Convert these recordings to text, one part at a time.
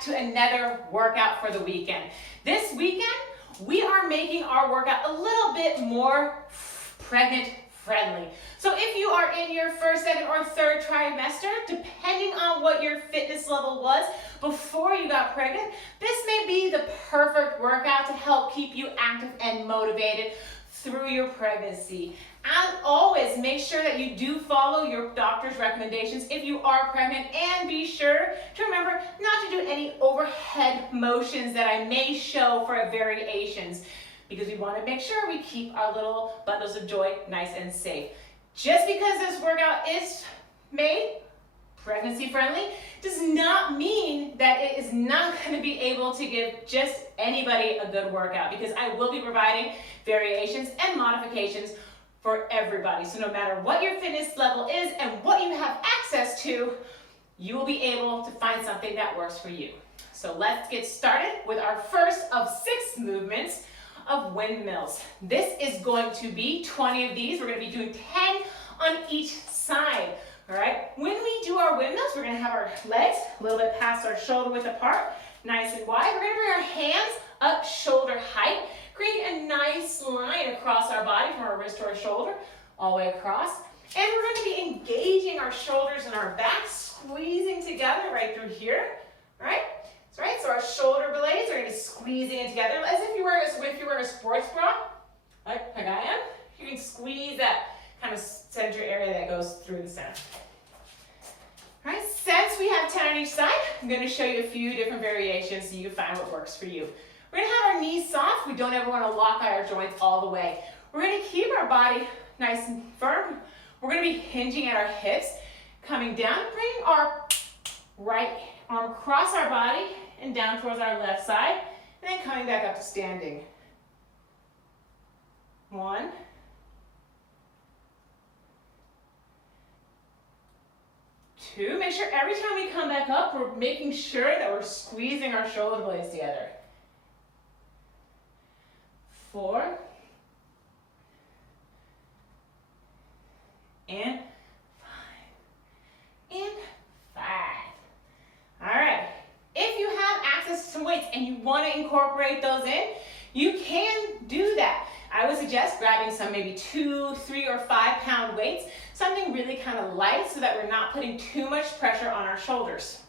back to another workout for the weekend. This weekend, we are making our workout a little bit more pregnant friendly. So if you are in your first, second, or third trimester, depending on what your fitness level was before you got pregnant, this may be the perfect workout to help keep you active and motivated through your pregnancy. As always, make sure that you do follow your doctor's recommendations if you are pregnant, and be sure to remember not to do any overhead motions that I may show for variations, because we want to make sure we keep our little bundles of joy nice and safe. Just because this workout is made pregnancy friendly does not mean that it is not going to be able to give just anybody a good workout, because I will be providing variations and modifications for everybody. So no matter what your fitness level is and what you have access to, you will be able to find something that works for you. So let's get started with our first of 6 movements of windmills. This is going to be 20 of these. We're going to be doing 10 on each side. All right. When we do our windmills, we're going to have our legs a little bit past our shoulder width apart, nice and wide. We're going to bring our hands up shoulder height, creating a nice line across our body from our wrist to our shoulder, all the way across. And we're going to be engaging our shoulders and our back, squeezing together right through here. All right. So our shoulder blades are going to be squeezing it together as if you're wearing a sports bra, like I am. You can squeeze that kind of center area that goes through the center. All right, since we have 10 on each side, I'm going to show you a few different variations so you can find what works for you. We're going to have our knees soft. We don't ever want to lock our joints all the way. We're going to keep our body nice and firm. We're going to be hinging at our hips, coming down, bringing our right arm across our body and down towards our left side, and then coming back up to standing. 1, 2. Make sure every time we come back up, we're making sure that we're squeezing our shoulder blades together. 4. And 5. And 5. All right. If you have access to some weights and you want to incorporate those in, you can do that. I would suggest grabbing some maybe 2, 3, or 5 pound weights, something really kind of light so that we're not putting too much pressure on our shoulders.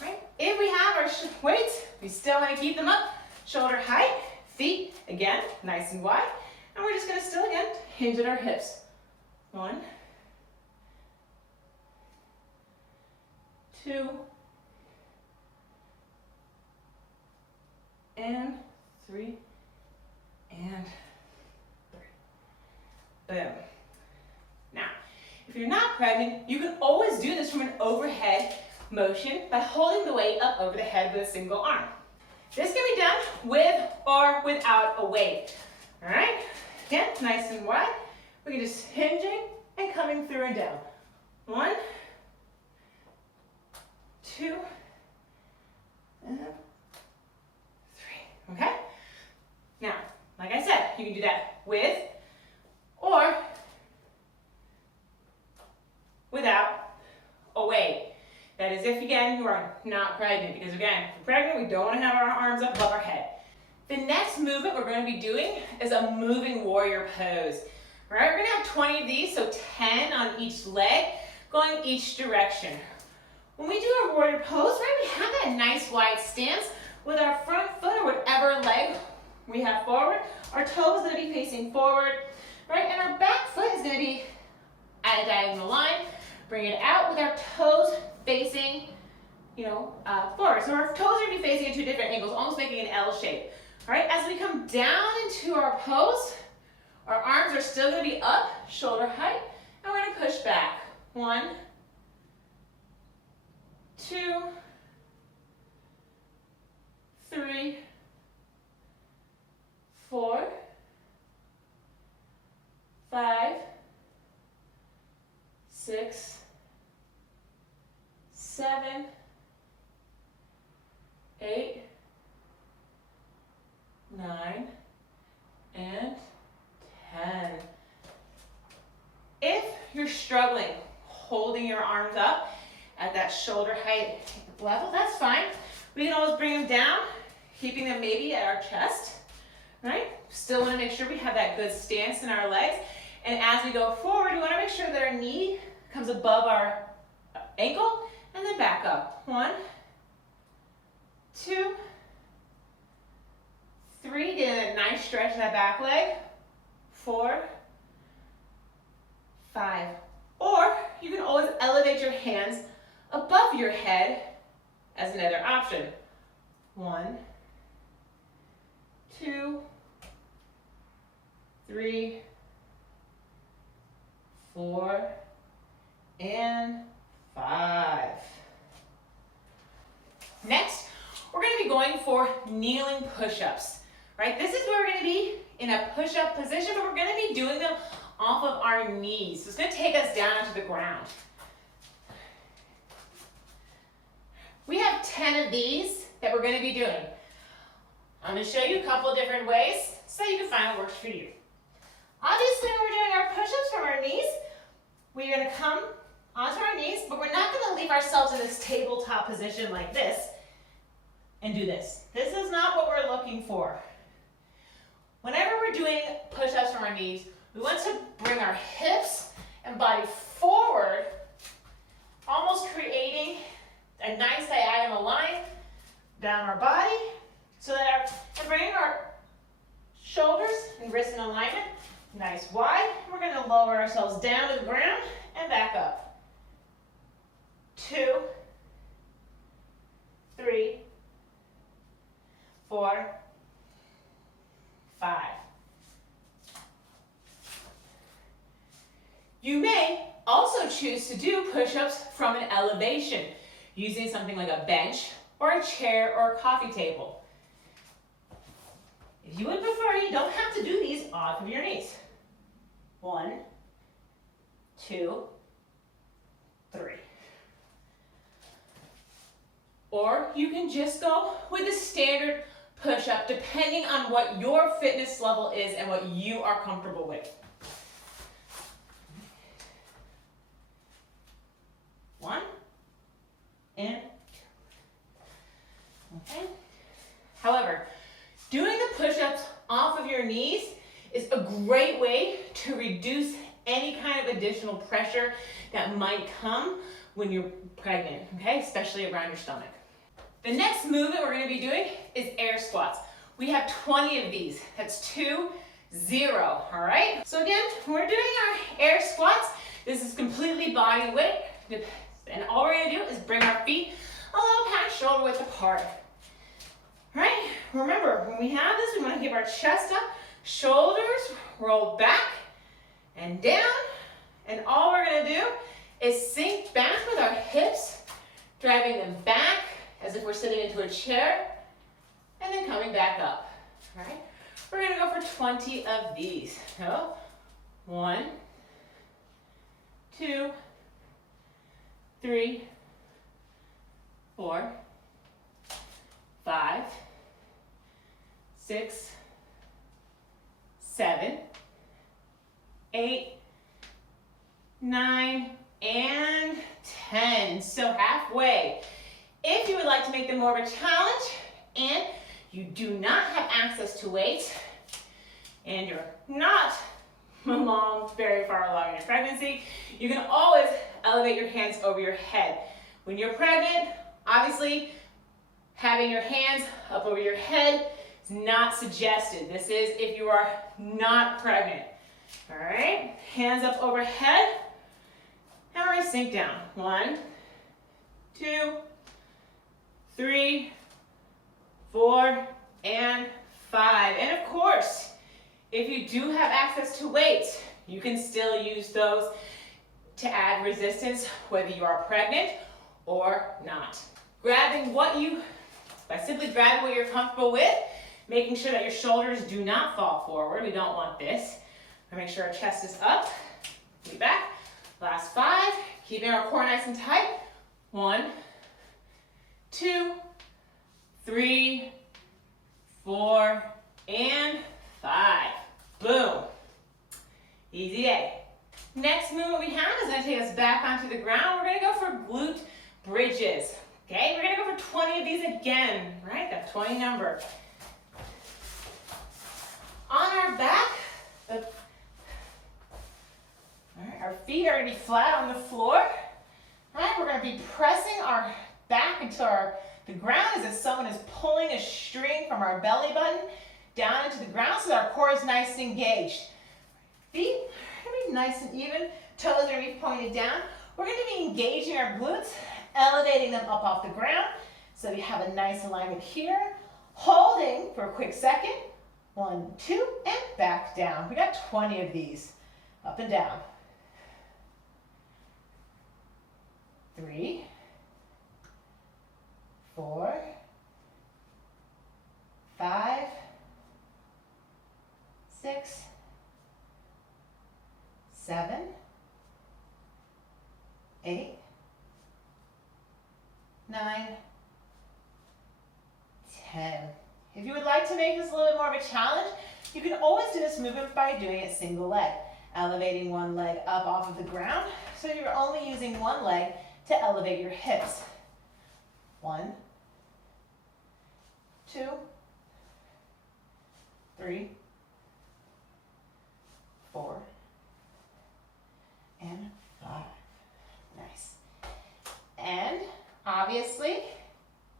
Right? If we have our weights, we still want to keep them up, shoulder height, feet, again, nice and wide. And we're just going to still, again, hinge at our hips. 1, 2, and 3, and 3. Boom. Now, if you're not pregnant, you can always do this from an overhead motion by holding the weight up over the head with a single arm. This can be done with or without a weight. All right? Again, nice and wide. We can just hinging and coming through and down. 1, 2, and 3. Okay? Now, like I said, you can do that with or without a weight. That is if, again, you are not pregnant. Because, again, if we're pregnant, we don't want to have our arms up above our head. The next movement we're going to be doing is a moving warrior pose. All right? We're going to have 20 of these, so 10 on each leg, going each direction. When we do our warrior pose, right, we have that nice wide stance with our front foot or whatever leg we have forward. Our toe is going to be facing forward, right? And our back foot is going to be at a diagonal line. Bring it out with our toes facing, forward. So our toes are going to be facing in 2 different angles, almost making an L shape. All right, as we come down into our pose, our arms are still going to be up, shoulder height, and we're going to push back. 1, 2, 3, 4, 5, 6, 7, 8, 9, and 10. If you're struggling holding your arms up at that shoulder height level, that's fine. We can always bring them down, keeping them maybe at our chest, right? Still want to make sure we have that good stance in our legs. And as we go forward, we want to make sure that our knee comes above our ankle and then back up. 1, 2, 3. Get a nice stretch in that back leg. 4, 5. Or you can always elevate your hands above your head as another option. 1, 2, 3, 4, and 5. Next, we're going to be going for kneeling push-ups, right? This is where we're going to be in a push-up position, but we're going to be doing them off of our knees. So it's going to take us down to the ground. We have 10 of these that we're going to be doing. I'm going to show you a couple different ways so you can find what works for you. Obviously, when we're doing our push-ups from our knees, we're going to come onto our knees, but we're not going to leave ourselves in this tabletop position like this and do this. This is not what we're looking for. Whenever we're doing push-ups from our knees, we want to bring our hips and body forward, almost creating a nice diagonal line down our body, so that we're bringing our shoulders and wrists in alignment, nice wide. We're going to lower ourselves down to the ground and back up. 2, 3, 4, 5. You may also choose to do push-ups from an elevation, using something like a bench or a chair or a coffee table. If you would prefer, you don't have to do these off of your knees. 1, 2, 3. Or you can just go with a standard push-up, depending on what your fitness level is and what you are comfortable with. 1 and 2. Okay. However, doing the push-ups off of your knees is a great way to reduce any kind of additional pressure that might come when you're pregnant, okay, especially around your stomach. The next movement we're going to be doing is air squats. We have 20 of these. That's 2, 0, all right? So again, when we're doing our air squats, this is completely body weight, and all we're going to do is bring our feet a little past shoulder width apart. All right, remember, when we have this, we want to keep our chest up, shoulders rolled back and down, and all we're going to do is sink back with our hips, driving them back as if we're sitting into a chair, and then coming back up. All right, we're going to go for 20 of these. So, 1, 2, 3, 4, 5, 6, 7, 8, 9, and 10. So halfway. If you would like to make them more of a challenge and you do not have access to weights and you're not very far along in your pregnancy, you can always elevate your hands over your head. When you're pregnant, obviously having your hands up over your head is not suggested. This is if you are not pregnant. All right, hands up overhead. Now we're going to sink down. 1, 2, 3, 4, and 5. And of course, if you do have access to weights, you can still use those to add resistance, whether you are pregnant or not. By simply grabbing what you're comfortable with, making sure that your shoulders do not fall forward. We don't want this. Make sure our chest is up. Be back. Last 5. Keeping our core nice and tight. 1, 2, 3, 4, and 5. Boom. Easy day. Next movement we have is going to take us back onto the ground. We're going to go for glute bridges. Okay, we're gonna go for 20 of these again, right? That 20 number. On our back, our feet are gonna be flat on the floor. Right, we're gonna be pressing our back into the ground as if someone is pulling a string from our belly button down into the ground so that our core is nice and engaged. Feet are gonna be nice and even, toes are gonna be pointed down. We're gonna be engaging our glutes, elevating them up off the ground so we have a nice alignment here. Holding for a quick second. 1, 2, and back down. We got 20 of these. Up and down. 3, 4, 5, 6, 7, 8, 9, 10. If you would like to make this a little bit more of a challenge, you can always do this movement by doing it single leg. Elevating one leg up off of the ground, so you're only using one leg to elevate your hips. 1, 2, 3, 4, and 5. Nice. And obviously,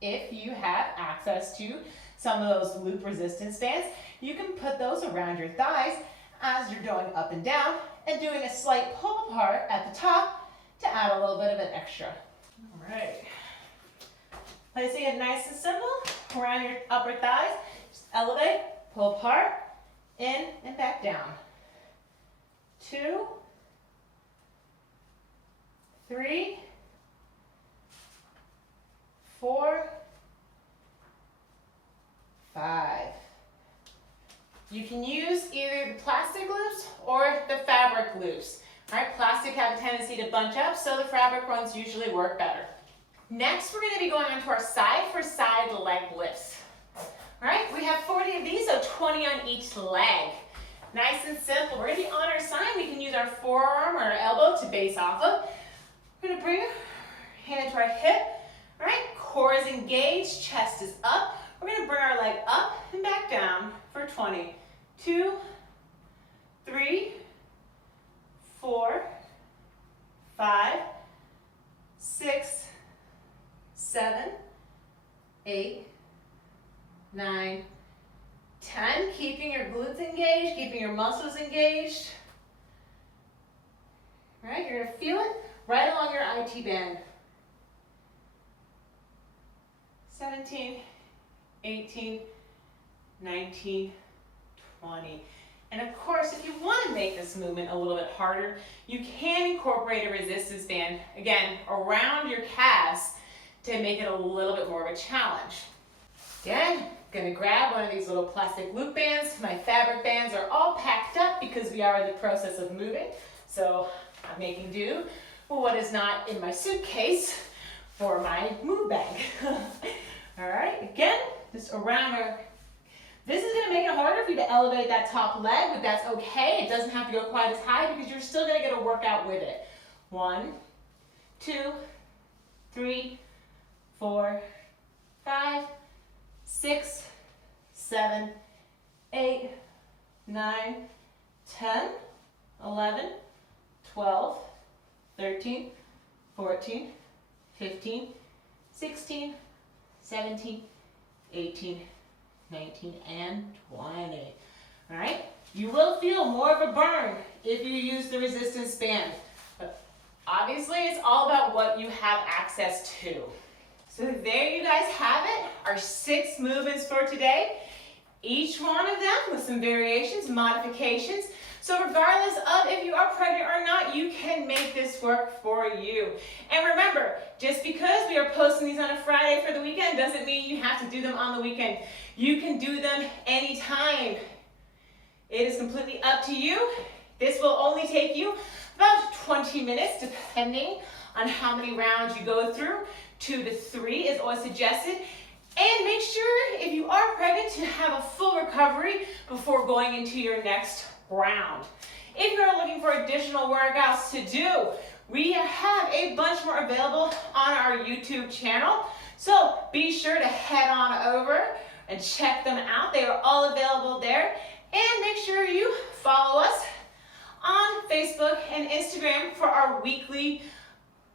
if you have access to some of those loop resistance bands, you can put those around your thighs as you're going up and down and doing a slight pull apart at the top to add a little bit of an extra. All right. Placing it nice and simple around your upper thighs. Just elevate, pull apart, in and back down. 2, 3, 4, 5. You can use either the plastic loops or the fabric loops. All right, plastic have a tendency to bunch up, so the fabric ones usually work better. Next, we're going to be going on to our side-for-side leg lifts. All right, we have 40 of these, so 20 on each leg. Nice and simple. We're going to be on our side. We can use our forearm or our elbow to base off of. We're going to bring our hand to our hip. All right, core is engaged, chest is up. We're going to bring our leg up and back down for 20. 2, 3, 4, 5, 6, 7, 8, 9, 10. Keeping your glutes engaged, keeping your muscles engaged. All right, you're going to feel it right along your IT band. 17, 18, 19, 20. And of course, if you want to make this movement a little bit harder, you can incorporate a resistance band, again, around your calves to make it a little bit more of a challenge. Again, gonna grab one of these little plastic loop bands. My fabric bands are all packed up because we are in the process of moving. So I'm making do with what is not in my suitcase for my move bag. All right, again, just around our, this is gonna make it harder for you to elevate that top leg, but that's okay. It doesn't have to go quite as high because you're still gonna get a workout with it. 1, 2, 3, 4, 5, 6, 7, 8, 9, 10, 11, 12, 13, 14, 15, 16, 17, 18, 19, and 20. All right? You will feel more of a burn if you use the resistance band. But obviously, it's all about what you have access to. So there you guys have it, our 6 movements for today. Each one of them with some variations, modifications. So regardless of if you are pregnant or not, you can make this work for you. And remember, just because we are posting these on a Friday for the weekend doesn't mean you have to do them on the weekend. You can do them anytime. It is completely up to you. This will only take you about 20 minutes, depending on how many rounds you go through. 2 to 3 is always suggested. And make sure, if you are pregnant, to have a full recovery before going into your next round. If you're looking for additional workouts to do we have a bunch more available on our YouTube channel. So be sure to head on over and check them out. They are all available there. And make sure you follow us on Facebook and Instagram for our weekly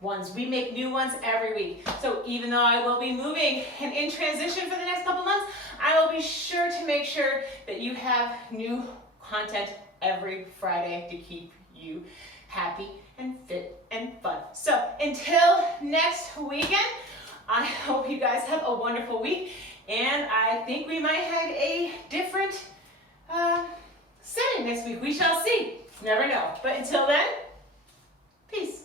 ones. We make new ones every week. So even though I will be moving and in transition for the next couple months, I will be sure to make sure that you have new content every Friday to keep you happy and fit and fun. So until next weekend, I hope you guys have a wonderful week, and I think we might have a different setting next week. We shall see. Never know. But until then, peace.